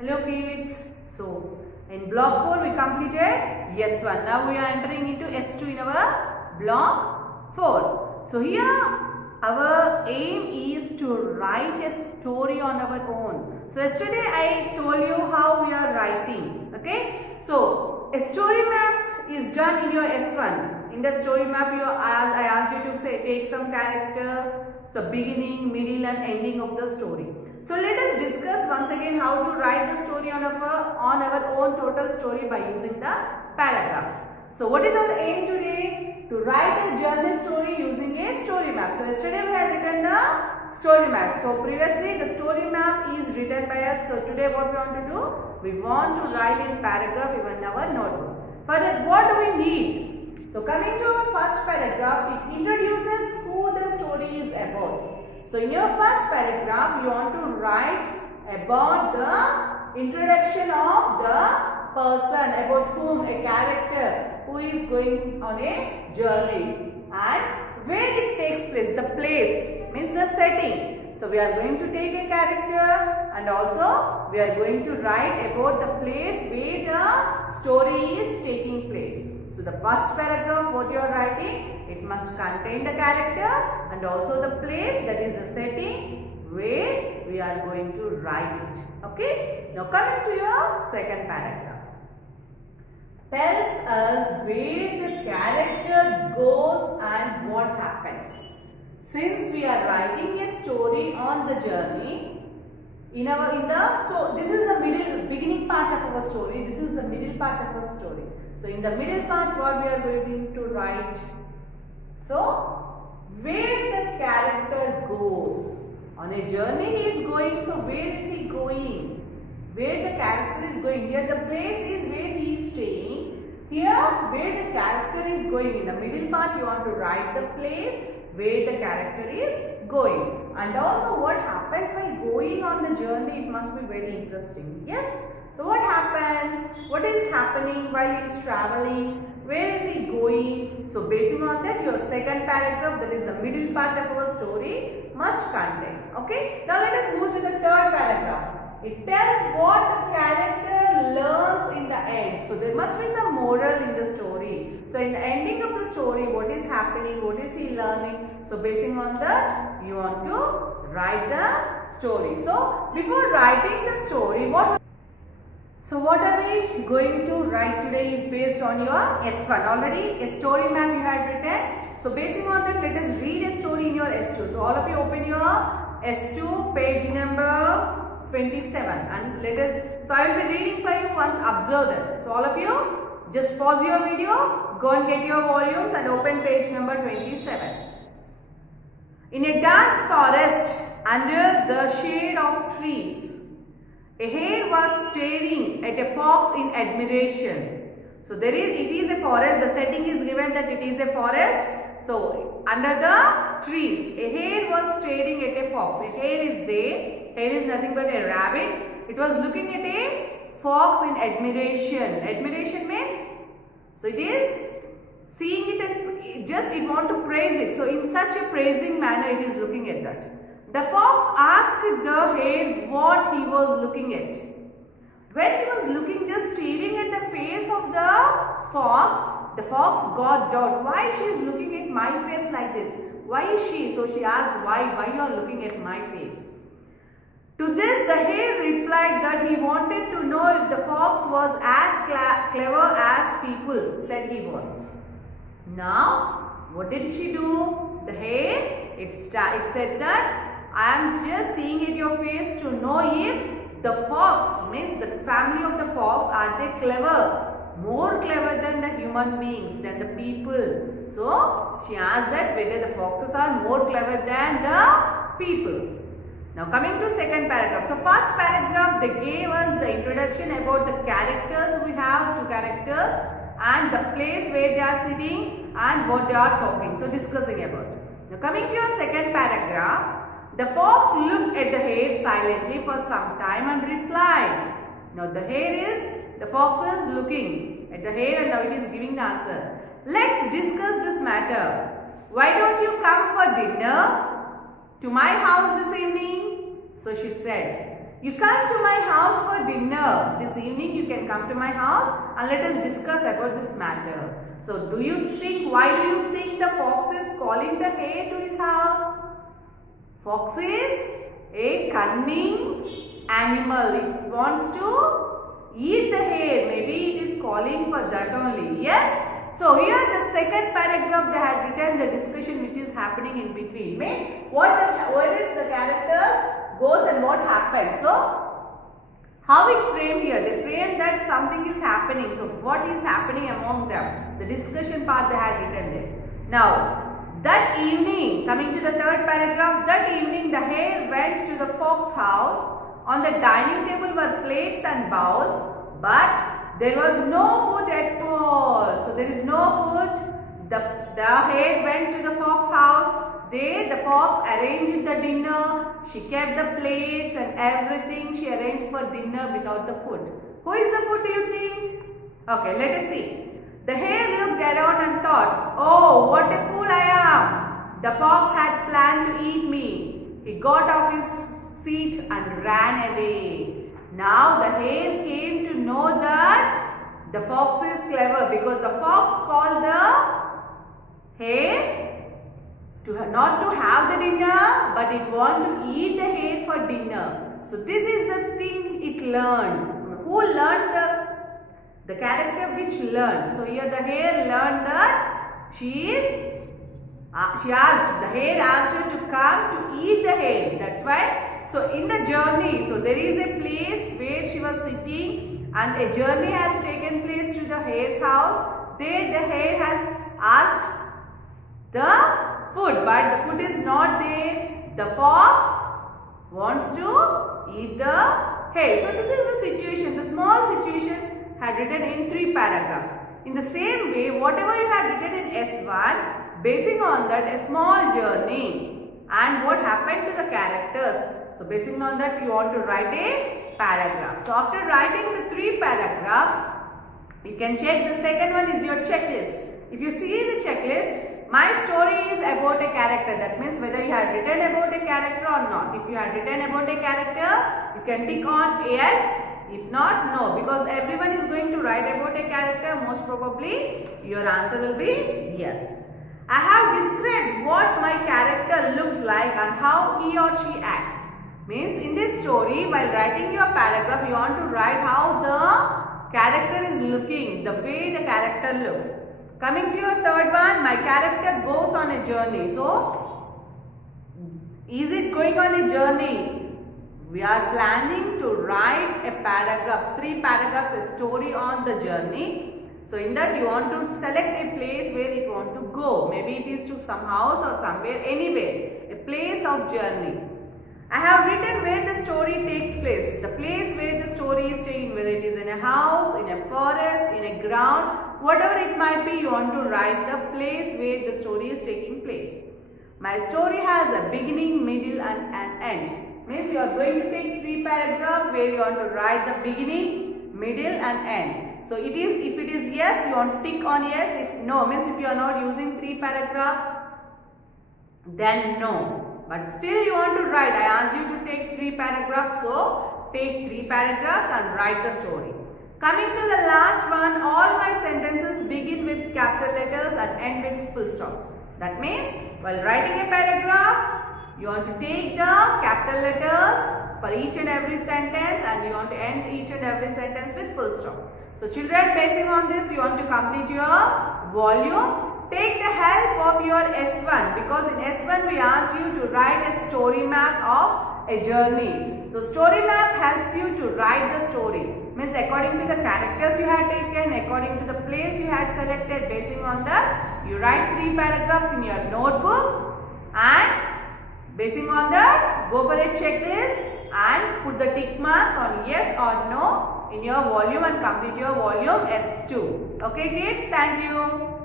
Hello kids. So in block 4 we completed S1. Now we are entering into S2 in our block 4. So here our aim is to write a story on our own. So yesterday I told you how we are writing. Okay. So a story map is done in your S1. In that story map I asked you to take some character, so beginning, middle and ending of the story. So let us discuss once again how to write the story on our own total story by using the paragraphs. So what is our aim today? To write a journey story using a story map. So yesterday we had written the story map. So previously the story map is written by us. So today what we want to do? We want to write in paragraph even our notebook. For that what do we need? So coming to our first paragraph, it introduces who the story is about. So in your first paragraph, you want to write about the introduction of the person, about whom, a character who is going on a journey and where it takes place. The place means the setting. So we are going to take a character and also we are going to write about the place where the story is taking place. So the first paragraph what you are writing, it must contain the character and also the place, that is the setting where we are going to write it. Okay. Now coming to your second paragraph. Tells us where the character goes and what happens. Since we are writing a story on the journey, so this is the beginning part of our story, this is the middle part of our story. So in the middle part what we are going to write? So where the character goes. On a journey he is going, so where is he going? Where the character is going. Here the place is where he is staying. Here where the character is going. In the middle part you want to write the place where the character is going. And also what happens while going on the journey, it must be very interesting. Yes? So what happens? What is happening while he is traveling? Where is he going? So basing on that, your second paragraph, that is the middle part of our story, must contain. Okay? Now let us move to the third paragraph. It tells what the character learns in the end. So there must be some moral in the story. So in the ending of the story, what is happening? What is he learning? So basing on that, you want to write the story. So before writing the story, what are we going to write today is based on your S1. Already a story map you had written. So basing on that, let us read a story in your S2. So all of you open your S2 page number 27 and so I will be reading for you once, observe them. So all of you just pause your video, go and get your volumes and open page number 27. In a dark forest under the shade of trees, a hare was staring at a fox in admiration. So it is a forest, the setting is given that it is a forest. So under the trees, a hare was staring at a fox. A hare is there. Hare is nothing but a rabbit. It was looking at a fox in admiration. Admiration means, so it is seeing it and it want to praise it. So in such a praising manner it is looking at that. The fox asked the hare what he was looking at. When he was looking, just staring at the face of the fox got doubt. Why she is looking at my face like this? Why is she? So she asked, why you are looking at my face? To this the hare replied that he wanted to know if the fox was as clever as people said he was. Now what did she do? The hare, it said that I am just seeing at your face to know if the fox, means the family of the fox, are they clever? More clever than the human beings, than the people. So she asked that whether the foxes are more clever than the people. Now coming to second paragraph. So first paragraph they gave us the introduction about the characters. We have two characters and the place where they are sitting and what they are talking. So discussing about. Now coming to your second paragraph. The fox looked at the hare silently for some time and replied. Now the fox is looking at the hare and now it is giving the answer. Let's discuss this matter. Why don't you come for dinner to my house this evening? So she said, You come to my house for dinner dinner. This evening you can come to my house and let us discuss about this matter. So why do you think the fox is calling the hare to his house? Fox is a cunning animal. It wants to eat the hare. Maybe it is calling for that only. Yes? So here the second paragraph they had written the discussion which is happening in between. Where is the characters goes and what happens. So how it framed here? They framed that something is happening. So what is happening among them? The discussion part they had written there. Now that evening, coming to the third paragraph, that evening the hare went to the fox house. On the dining table were plates and bowls, but there was no food at all. So there is no food. The hare went to the fox house. There the fox arranged the dinner. She kept the plates and everything. She arranged for dinner without the food. Who is the food, do you think? Okay, let us see. The hare looked around and thought, oh, what a fool I am. The fox had planned to eat me. He got off his seat and ran away. Now the hare came to know that the fox is clever, because the fox called the hare not to have the dinner, but it want to eat the hare for dinner. So this is the thing it learned. Who learned? The character which learned. So here the hare learned that the hare asked her to come to eat the hare. That's why. So in the journey, so there is a place where she was sitting and a journey has taken place to the hare's house. There the hare has asked the food, but the food is not there. The fox wants to eat the hare. So this is the situation. The small situation had written in 3 paragraphs. In the same way, whatever you had written in S1, basing on that a small journey and what happened to the characters. So basing on that you want to write a paragraph. So after writing the 3 paragraphs, you can check the second one is your checklist. If you see the checklist, my story is about a character. That means whether you have written about a character or not. If you have written about a character, you can tick on yes. If not, no. Because everyone is going to write about a character. Most probably, your answer will be yes. I have described what my character looks like and how he or she acts. Means in this story, while writing your paragraph, you want to write how the character is looking, the way the character looks. Coming to your third one, my character goes on a journey. So, is it going on a journey? We are planning to write a paragraph, 3 paragraphs, a story on the journey. So, in that you want to select a place where it want to go. Maybe it is to some house or somewhere, anywhere, a place of journey. I have written where the story takes place. The place where the story is taking, whether it is in a house, in a forest, in a ground, whatever it might be, you want to write the place where the story is taking place. My story has a beginning, middle and an end. Means you are going to take 3 paragraphs where you want to write the beginning, middle and end. So it is, if it is yes, you want to tick on yes. If no, means if you are not using 3 paragraphs, then no. But still you want to write. I asked you to take 3 paragraphs. So take 3 paragraphs and write the story. Coming to the last one, all my sentences begin with capital letters and end with full stops. That means while writing a paragraph, you want to take the capital letters for each and every sentence and you want to end each and every sentence with full stop. So children, basing on this, you want to complete your volume. Take the help of your S1 because in S1 we asked you to write a story map of a journey. So story map helps you to write the story. Means according to the characters you had taken, according to the place you had selected, basing on that, you write 3 paragraphs in your notebook and basing on that, go for a checklist and put the tick marks on yes or no in your volume and complete your volume S2. Okay kids, thank you.